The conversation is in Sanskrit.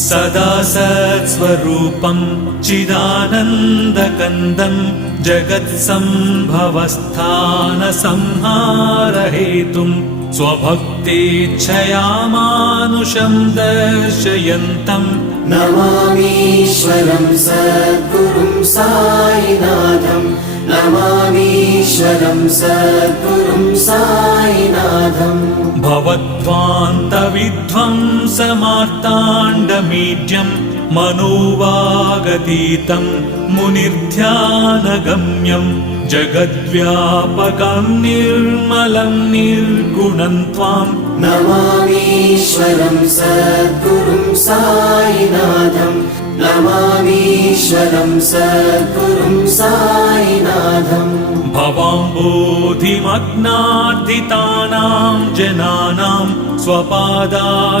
सदा सत्स्वरूपं चिदानन्दकन्दं जगत्सम्भवस्थानसंहारहेतुं स्वभक्तेच्छया मानुषं दर्शयन्तम् नमामीश्वरं सद्गुरुं साईनाथं नमामीश्वरं सद्गुरुं साईनाथम् भवध्वान्तविध्वंसमार्ताण्डमीड्यं मनोवागतीतं मुनिर्ध्यानगम्यं जगद्व्यापकं निर्मलं निर्गुणं त्वां नमामीश्वरं सद्गुरुं साईनाथं नमामीश्वरं सद्गुरुं साईनाथम् भवाम्बोधिमग्नार्दितानां जनानां स्वपादाश्रितानां